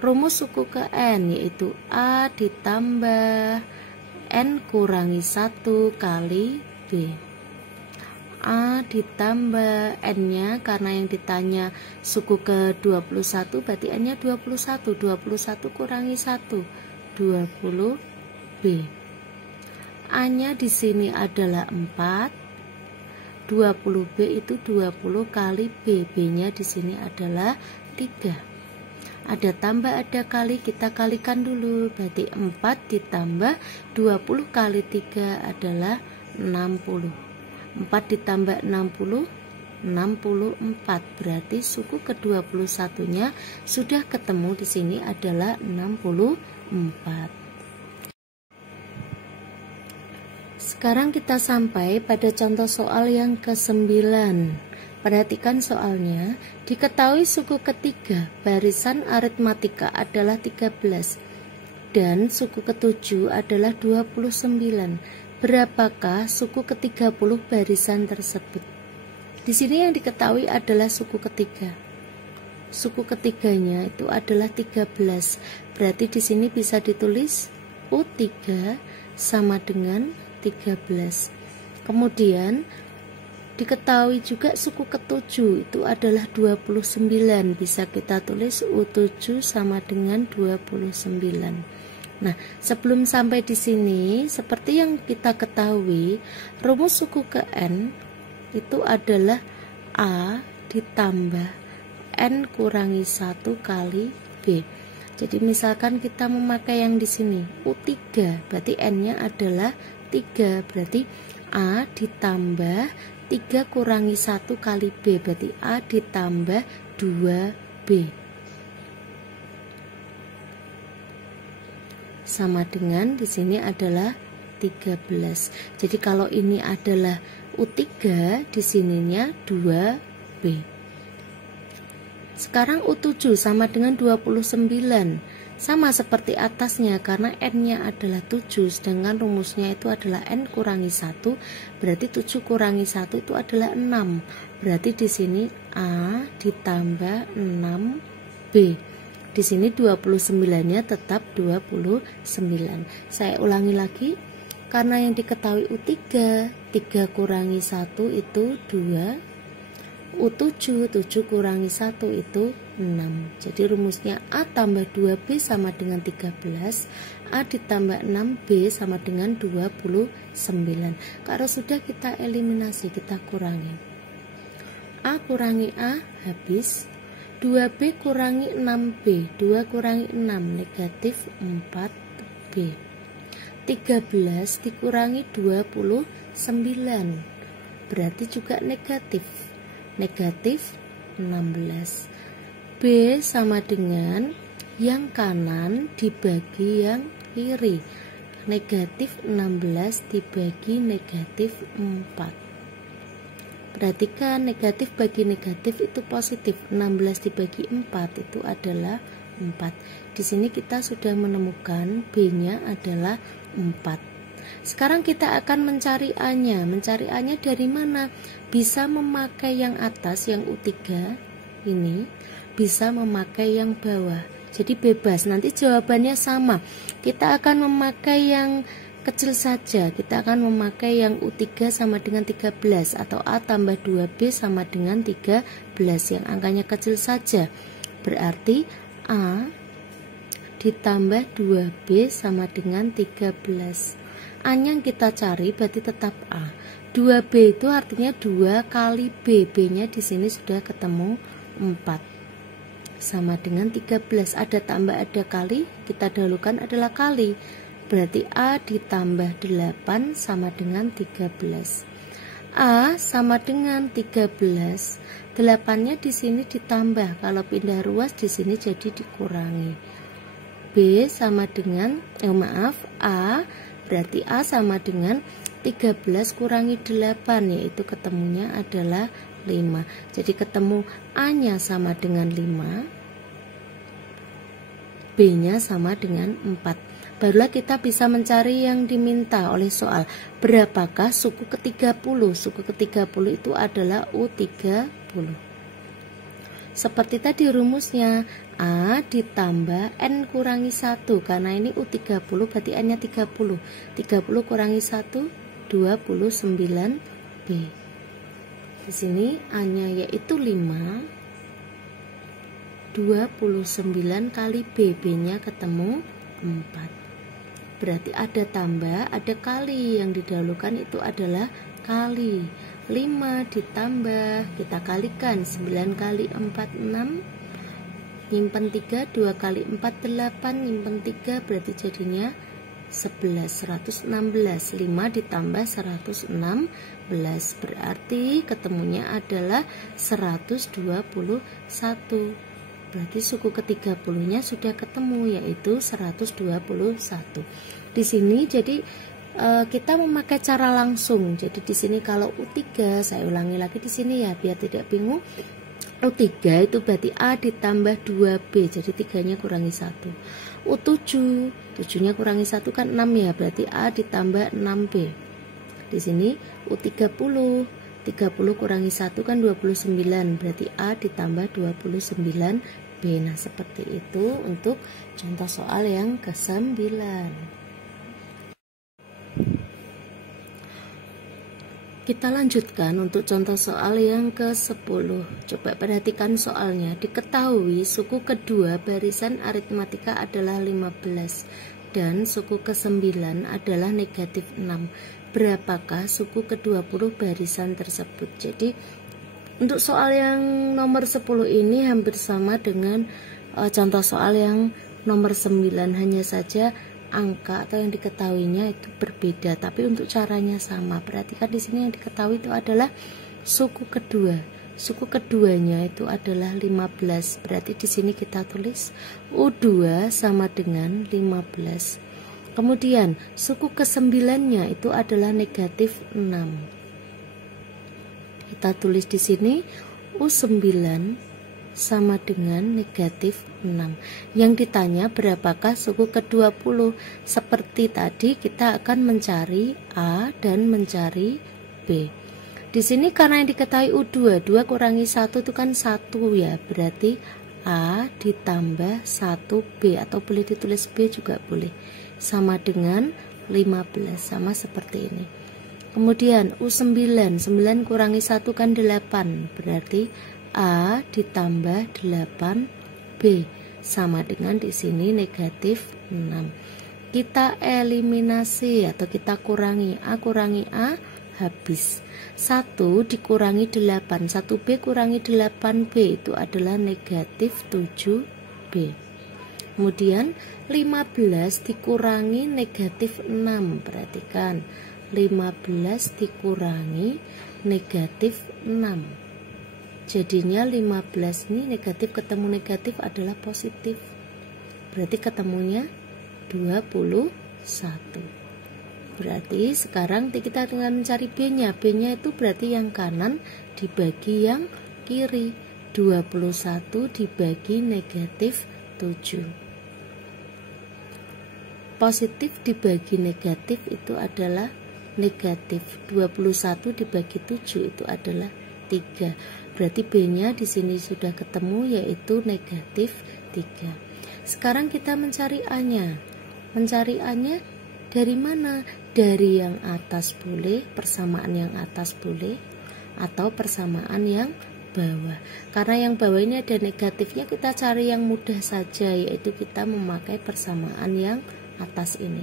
Rumus suku ke N yaitu A ditambah N kurangi 1 kali B. A ditambah N-nya, karena yang ditanya suku ke-21 berarti N-nya 21. 21 kurangi 1 20 B. A-nya di sini adalah 4. 20 B itu 20 kali B. B-nya di sini adalah 3. Ada tambah ada kali, kita kalikan dulu. Berarti 4 ditambah 20 kali 3 adalah 60. 4 ditambah 60 64. Berarti suku ke-21-nya sudah ketemu, di sini adalah 64. Sekarang kita sampai pada contoh soal yang ke-9. Perhatikan soalnya, diketahui suku ketiga barisan aritmatika adalah 13 dan suku ke-7 adalah 29. Berapakah suku ke-30 barisan tersebut? Di sini yang diketahui adalah suku ketiga. Suku ketiganya itu adalah 13. Berarti di sini bisa ditulis U3 sama dengan 13. Kemudian diketahui juga suku ke-7 itu adalah 29. Bisa kita tulis U7 sama dengan 29. Nah, sebelum sampai di sini, seperti yang kita ketahui, rumus suku ke N itu adalah A ditambah N kurangi 1 kali B. Jadi misalkan kita memakai yang di sini U3, berarti N-nya adalah 3. Berarti A ditambah 3 kurangi 1 kali B, berarti A ditambah 2B. Sama dengan di sini adalah 13. Jadi kalau ini adalah U3, di sininya 2B. Sekarang U7 sama dengan 29. Sama seperti atasnya karena N-nya adalah 7, sedangkan rumusnya itu adalah N kurangi 1, berarti 7 kurangi 1 itu adalah 6. Berarti di sini A ditambah 6B. Di sini 29-nya tetap 29. Saya ulangi lagi. Karena yang diketahui U3, 3 kurangi 1 itu 2. U7, 7 kurangi 1 itu 6. Jadi rumusnya A tambah 2B sama dengan 13. A ditambah 6B sama dengan 29. Kalau sudah kita eliminasi, kita kurangi. A kurangi A, habis. 2B kurangi 6B, 2 kurangi 6, negatif 4B. 13 dikurangi 29, berarti juga negatif, negatif 16. B sama dengan yang kanan dibagi yang kiri, negatif 16 dibagi negatif 4. Perhatikan negatif bagi negatif itu positif, 16 dibagi 4 itu adalah 4. Di sini kita sudah menemukan B-nya adalah 4. Sekarang kita akan mencari A-nya. Mencari A-nya dari mana? Bisa memakai yang atas, yang U3 ini, bisa memakai yang bawah. Jadi bebas, nanti jawabannya sama. Kita akan memakai yang kecil saja, kita akan memakai yang U3 sama dengan 13 atau A tambah 2B sama dengan 13 yang angkanya kecil saja. Berarti A ditambah 2B sama dengan 13. A-nya yang kita cari berarti tetap A. 2B itu artinya 2 kali B. B-nya di sini sudah ketemu 4. Sama dengan 13. Ada tambah, ada kali, kita dahulukan adalah kali. Berarti A ditambah 8 sama dengan 13. A sama dengan 13. 8-nya di sini ditambah, kalau pindah ruas di sini jadi dikurangi. B sama dengan A berarti A sama dengan 13 kurangi 8, yaitu ketemunya adalah 5. Jadi ketemu A-nya sama dengan 5, B-nya sama dengan 4. Barulah kita bisa mencari yang diminta oleh soal. Berapakah suku ke-30? Suku ke-30 itu adalah U30. Seperti tadi rumusnya, A ditambah N kurangi 1. Karena ini U30 berarti N-nya 30. 30 kurangi 1, 29B. Di sini A-nya yaitu 5. 29 kali B. B-nya ketemu 4. Berarti ada tambah, ada kali. Yang didahulukan itu adalah kali. 5 ditambah, kita kalikan 9 kali 4 6, nyimpen 3, 2 kali 4 8, nyimpen 3, berarti jadinya 11, 116. 5 ditambah 116, berarti ketemunya adalah 121. Berarti suku ke-30 nya sudah ketemu, yaitu 121. Di sini jadi kita memakai cara langsung. Jadi di sini kalau U3, saya ulangi lagi di sini ya biar tidak bingung. U3 itu berarti A ditambah 2B, jadi 3-nya kurangi 1. U7, 7-nya kurangi 1 kan 6 ya, berarti A ditambah 6B. Di sini U30. 30 kurangi 1 kan 29, berarti A ditambah 29 B. Nah, seperti itu untuk contoh soal yang ke-9. Kita lanjutkan untuk contoh soal yang ke-10. Coba perhatikan soalnya. Diketahui suku kedua barisan aritmatika adalah 15 dan suku ke-9 adalah negatif 6. Berapakah suku ke-20 barisan tersebut? Jadi untuk soal yang nomor 10 ini hampir sama dengan contoh soal yang nomor 9, hanya saja angka atau yang diketahuinya itu berbeda, tapi untuk caranya sama. Perhatikan di sini yang diketahui itu adalah suku kedua. Suku keduanya itu adalah 15. Berarti di sini kita tulis U2 sama dengan 15. Kemudian suku ke-9-nya itu adalah negatif 6. Kita tulis di sini U9 sama dengan negatif 6. Yang ditanya berapakah suku ke-20? Seperti tadi kita akan mencari A dan mencari B. Di sini karena yang diketahui U2, 2 kurangi 1 itu kan 1 ya, berarti A ditambah 1B, atau boleh ditulis B juga boleh, sama dengan 15, sama seperti ini. Kemudian U9, 9 kurangi 1 kan 8, berarti A ditambah 8B, sama dengan di sini negatif 6. Kita eliminasi atau kita kurangi, A kurangi A habis. 1 dikurangi 8, 1B kurangi 8B itu adalah negatif 7B. Kemudian 15 dikurangi negatif 6, perhatikan 15 dikurangi negatif 6, jadinya 15 ini negatif ketemu negatif adalah positif, berarti ketemunya 21. Berarti sekarang kita tinggal mencari B-nya. B-nya itu berarti yang kanan dibagi yang kiri, 21 dibagi negatif 7. Positif dibagi negatif itu adalah negatif, 21 dibagi 7 itu adalah 3. Berarti B-nya di sini sudah ketemu, yaitu negatif 3. Sekarang kita mencari A-nya. Mencari A-nya dari mana? Dari yang atas boleh, persamaan yang atas boleh, atau persamaan yang bawah. Karena yang bawah ini ada negatifnya, kita cari yang mudah saja, yaitu kita memakai persamaan yang atas ini.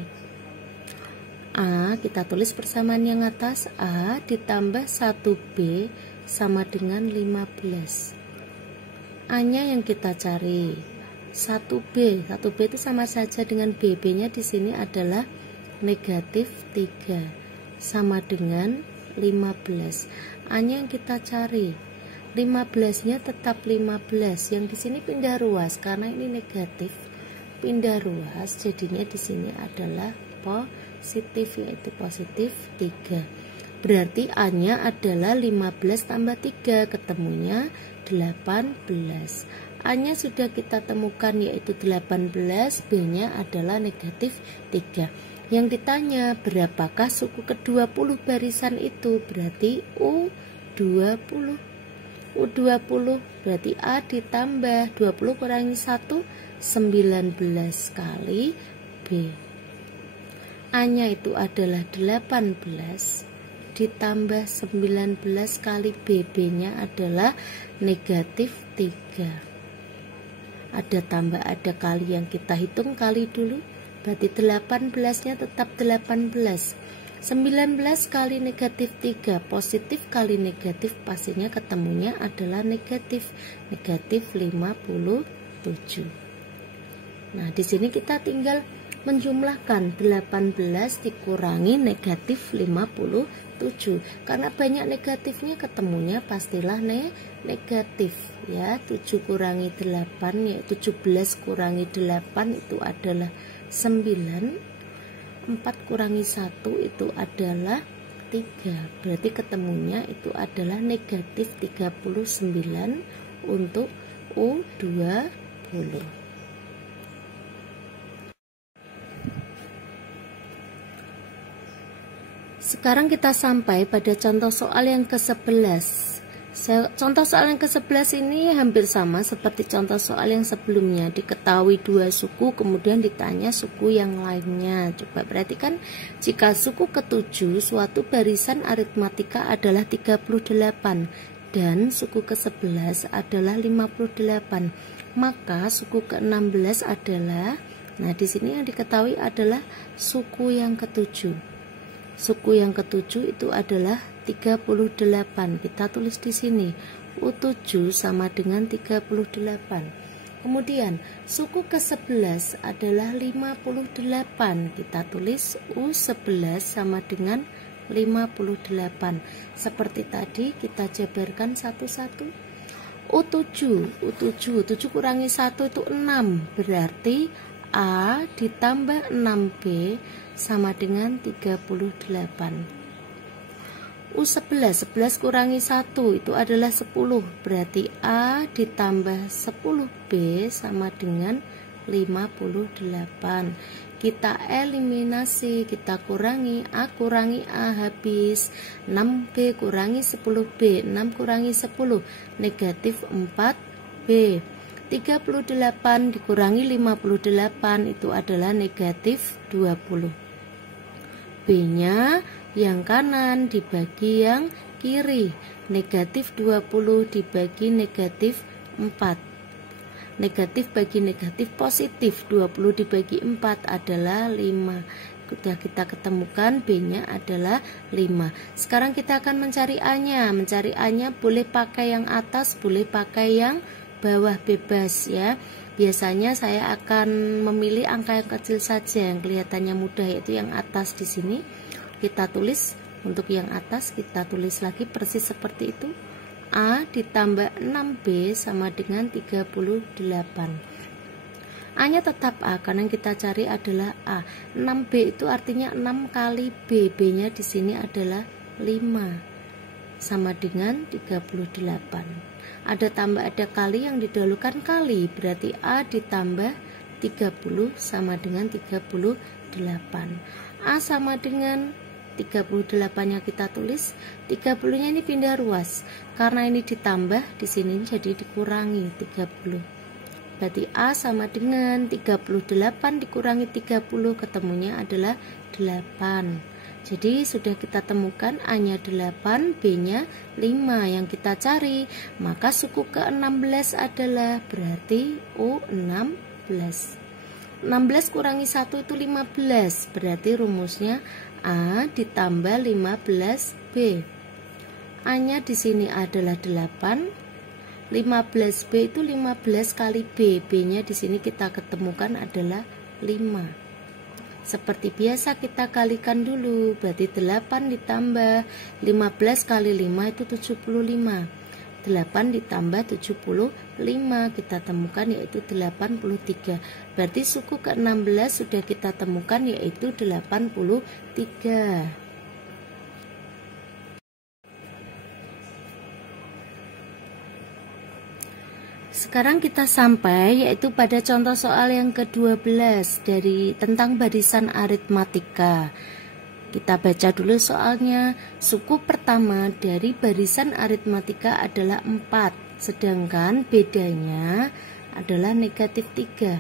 A, kita tulis persamaan yang atas, A ditambah 1B sama dengan 15. A-nya yang kita cari 1B. 1B itu sama saja dengan B. B-nya di sini adalah negatif 3 sama dengan 15. A-nya yang kita cari 15-nya tetap 15. Yang di sini pindah ruas karena ini negatif, pindah ruas jadinya di sini adalah positif, yaitu positif 3. Berarti A-nya adalah 15 tambah 3, ketemunya 18. A-nya sudah kita temukan, yaitu 18, B-nya adalah negatif 3. Yang ditanya berapakah suku ke-20 barisan itu? Berarti U20. U20 berarti A ditambah 20 kurangi 1, 19 kali B. A-nya itu adalah 18 ditambah 19 kali B. B-nya adalah negatif 3. Ada tambah, ada kali, yang kita hitung kali dulu. Berarti 18-nya tetap 18. 19 kali negatif 3, positif kali negatif, pastinya ketemunya adalah negatif 57. Nah, di sini kita tinggal menjumlahkan 18 dikurangi negatif 57. Karena banyak negatifnya, ketemunya pastilah negatif ya. 7 kurangi 8 yaitu 17 kurangi 8 itu adalah 9. 4 kurangi 1 itu adalah 3. Berarti ketemunya itu adalah negatif 39 untuk U20. Sekarang kita sampai pada contoh soal yang ke-11. Contoh soal yang ke-11 ini hampir sama seperti contoh soal yang sebelumnya. Diketahui dua suku, kemudian ditanya suku yang lainnya. Coba perhatikan, jika suku ke-7 suatu barisan aritmatika adalah 38 dan suku ke-11 adalah 58, maka suku ke-16 adalah, nah di sini yang diketahui adalah suku yang ke-7. Suku yang ke-7 itu adalah 38. Kita tulis di sini U7 sama dengan 38. Kemudian suku ke-11 adalah 58. Kita tulis U11 sama dengan 58. Seperti tadi kita jabarkan satu-satu. U7 7 kurangi 1 itu 6. Berarti A ditambah 6B sama dengan 38. U11 11 kurangi 1 itu adalah 10. Berarti A ditambah 10B sama dengan 58. Kita eliminasi, kita kurangi, A kurangi A habis, 6B kurangi 10B, 6 kurangi 10 negatif 4B. 38 dikurangi 58 itu adalah negatif 20. B-nya yang kanan dibagi yang kiri, negatif 20 dibagi negatif 4. Negatif bagi negatif positif, 20 dibagi 4 adalah 5. Sudah kita ketemukan B-nya adalah 5. Sekarang kita akan mencari A-nya. Mencari A-nya boleh pakai yang atas, boleh pakai yang bawah, bebas ya. Biasanya saya akan memilih angka yang kecil saja yang kelihatannya mudah, yaitu yang atas di sini. Kita tulis untuk yang atas, kita tulis lagi persis seperti itu. A ditambah 6B sama dengan 38. A-nya tetap A karena yang kita cari adalah A. 6B itu artinya 6 kali B. B-nya di sini adalah 5 sama dengan 38. Ada tambah, ada kali, yang didahulukan kali, berarti A ditambah 30 sama dengan 38. A sama dengan 38 nya kita tulis, 30 nya ini pindah ruas, karena ini ditambah, di sini jadi dikurangi 30. Berarti A sama dengan 38 dikurangi 30, ketemunya adalah 8. Jadi sudah kita temukan A-nya 8, B-nya 5 yang kita cari. Maka suku ke-16 adalah berarti U16. 16 kurangi 1 itu 15. Berarti rumusnya A ditambah 15B. A-nya di sini adalah 8. 15B itu 15 kali B. B-nya di sini kita ketemukan adalah 5. Seperti biasa kita kalikan dulu, berarti 8 ditambah 15 kali 5 itu 75. 8 ditambah 75 kita temukan yaitu 83. Berarti suku ke-16 sudah kita temukan yaitu 83. Sekarang kita sampai yaitu pada contoh soal yang ke-12 dari tentang barisan aritmatika. Kita baca dulu soalnya. Suku pertama dari barisan aritmatika adalah 4, sedangkan bedanya adalah negatif 3.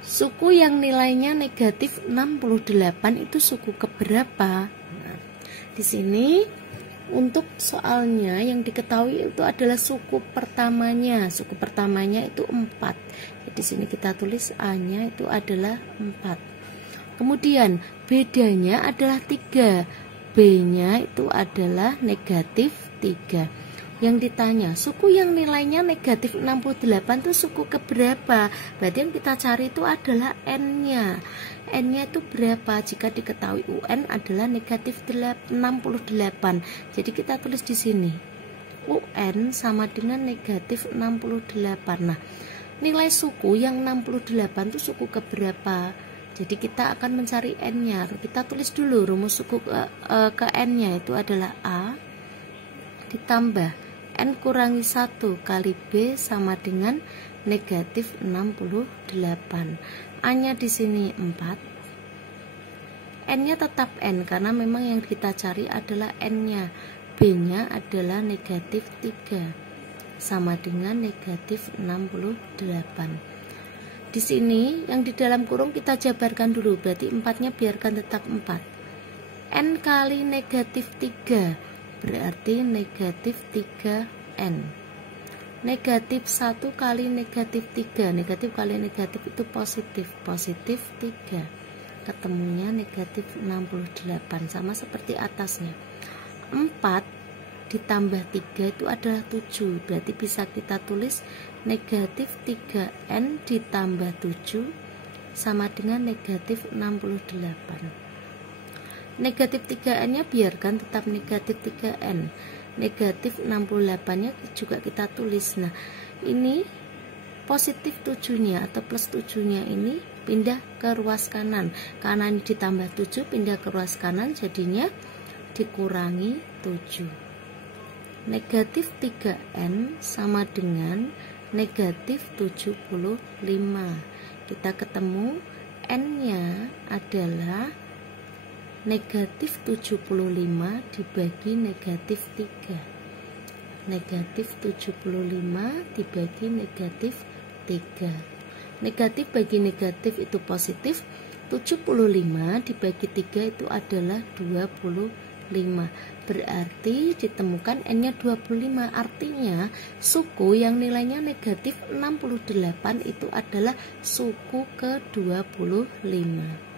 Suku yang nilainya negatif 68 itu suku keberapa? Nah, di sini untuk soalnya yang diketahui itu adalah suku pertamanya. Suku pertamanya itu 4. Di sini kita tulis A-nya itu adalah 4. Kemudian bedanya adalah 3. B-nya itu adalah negatif 3. Yang ditanya, suku yang nilainya negatif 68 itu suku keberapa? Berarti yang kita cari itu adalah N-nya. N-nya itu berapa? Jika diketahui UN adalah negatif 68. Jadi kita tulis di sini. UN sama dengan negatif 68. Nah, nilai suku yang 68 itu suku keberapa? Jadi kita akan mencari N-nya. Kita tulis dulu rumus suku ke N-nya itu adalah A ditambah N kurangi 1 kali B sama dengan negatif 68. A-nya di sini 4. N-nya tetap N karena memang yang kita cari adalah N-nya. B-nya adalah negatif 3 sama dengan negatif 68. Di sini yang di dalam kurung kita jabarkan dulu, berarti 4-nya biarkan tetap 4. N kali negatif 3 berarti negatif 3N. Negatif 1 kali negatif 3, negatif kali negatif itu positif, positif 3, ketemunya negatif 68, sama seperti atasnya. 4 ditambah 3 itu adalah 7, berarti bisa kita tulis negatif 3N ditambah 7 sama dengan negatif 68. Negatif 3N nya biarkan tetap negatif 3N, negatif 68 nya juga kita tulis. Nah ini positif 7 nya atau plus 7 nya ini pindah ke ruas kanan, kanan ditambah 7 pindah ke ruas kanan, jadinya dikurangi 7. Negatif 3N sama dengan negatif 75. Kita ketemu N nya adalah negatif 75 dibagi negatif 3. Negatif 75 dibagi negatif 3. Negatif bagi negatif itu positif. 75 dibagi 3 itu adalah 25. Berarti ditemukan N-nya 25. Artinya suku yang nilainya negatif 68 itu adalah suku ke-25.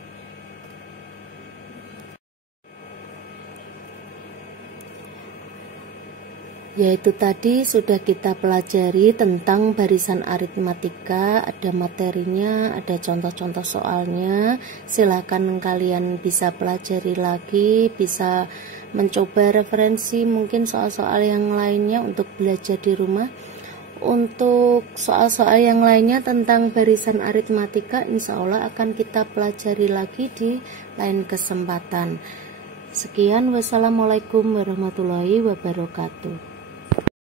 Yaitu tadi sudah kita pelajari tentang barisan aritmatika, ada materinya, ada contoh-contoh soalnya. Silakan kalian bisa pelajari lagi, bisa mencoba referensi mungkin soal-soal yang lainnya untuk belajar di rumah. Untuk soal-soal yang lainnya tentang barisan aritmatika insya Allah akan kita pelajari lagi di lain kesempatan. Sekian, wassalamualaikum warahmatullahi wabarakatuh.